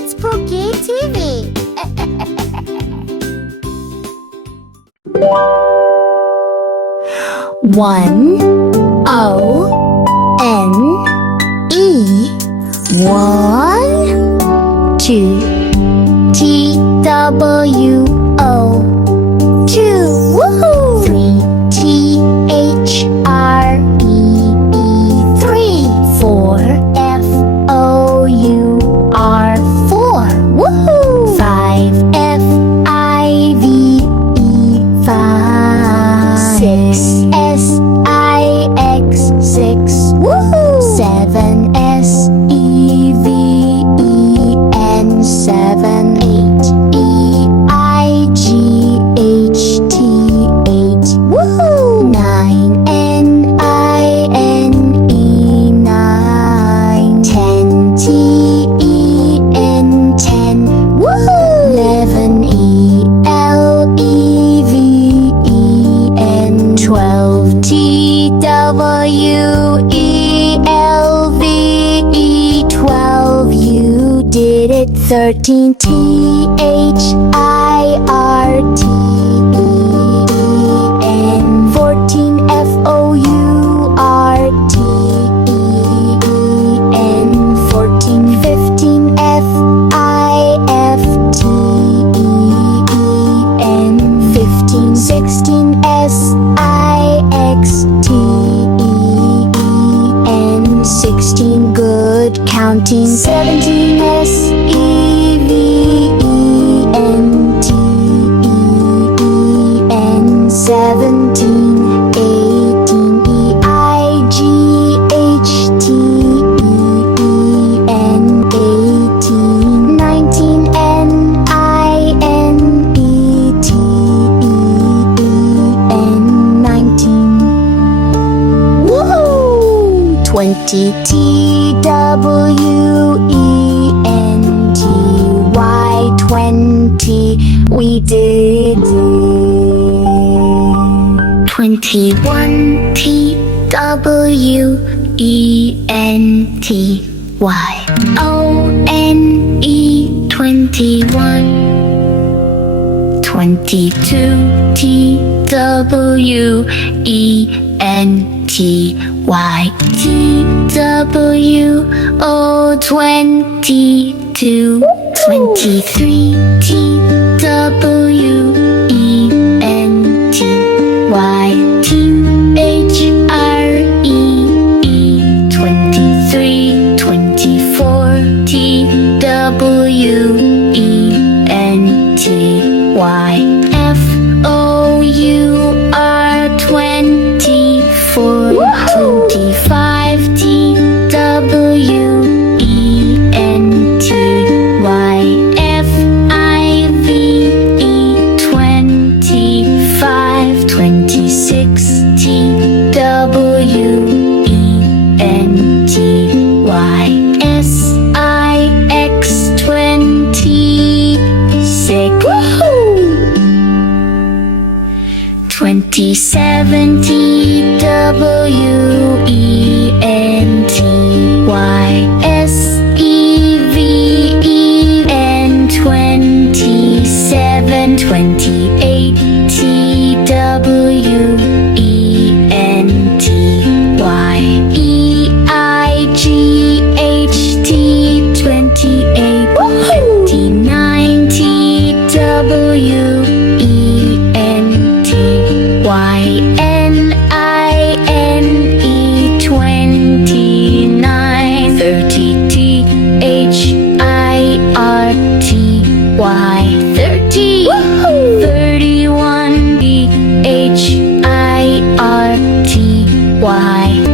It's Pookie TV. One O-N-E 1 2 T-W-O 2 Woohoo 3 T-H-R-E-E 3 4 F-O-U-R 4 Woohoo 5 F-I-V-E 5 6 S-I-X 6 Woohoo 7 S-E-V-E-N 7 8 E-I-G-H-T 8 Woohoo 9 N-I-N-E 9 10 T-E-N 10 Woohoo 11 E-L-E-V-E-N 12 T-W-E-L-V-E 12 You did it 13 T-H-I-R-T-E-N 14 F-O-U-R-T-E-N 14 15 F-I-F-T-E-N 15 16 S-I-X-T-E-N 16 Good counting 17 S-E-V-E-N-T-E-N 17 18 E-I-G-H-T-E-E-N 18 19 N-I-N-E-T-E-E-N 19 Woohoo 20 T-W-E-N-T-Y 20 We did it 21 T-W-E-N-T-Y O-N-E 21 22 T-W-E-N-T-Y T-W-O 22 23 T-W-E-N-T-Y T-H-R-E-E 23 24 T-W-E-N-T-Y F-O-U-R 24 25 T-W-E-N-T-Y F-I-V-E 25 26 T-W-E-N-T-Y S-I-X 26 27 T-W-E-N-T-Y S-E-V-E-N 27 28 T-W-E-N-T-Y E-I-G-H-T 28 29 T-W-E-N-T-Y N-I-N-E 29 30 T-H-I-R-T-Y 30 31 T-H-I-R-T-Y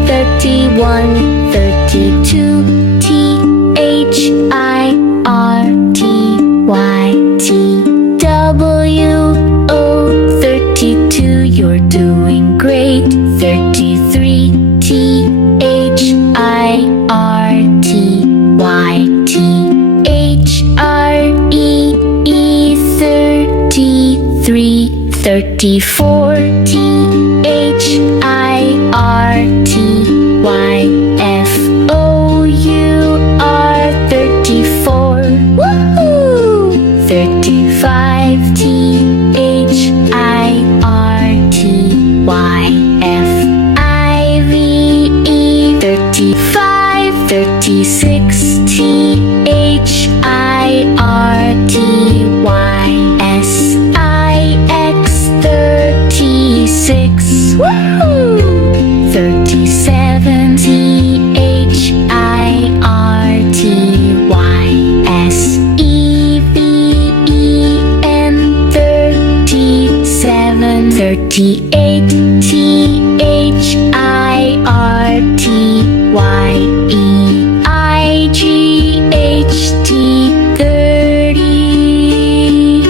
31 32 T-H-I-R-T-Y T-W-O 32 You're doing great 33 T-H-I-R-T-Y T-H-R-E-E 33 34 T-H-I-R-T-Y F-O-U-R 34 Woo! 35, THIRTYFIVE, 35, 36, THIRTYSIX, 36. Woohoo! 37, THIRTYSEVEN, 37. 38, THIRTYEIGHT, 38.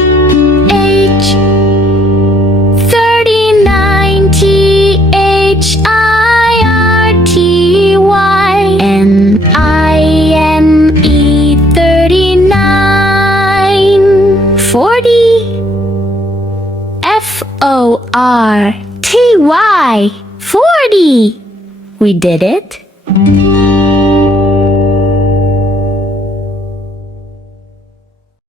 39, THIRTYNINE, 39. 40, FORTY, 40. We did it.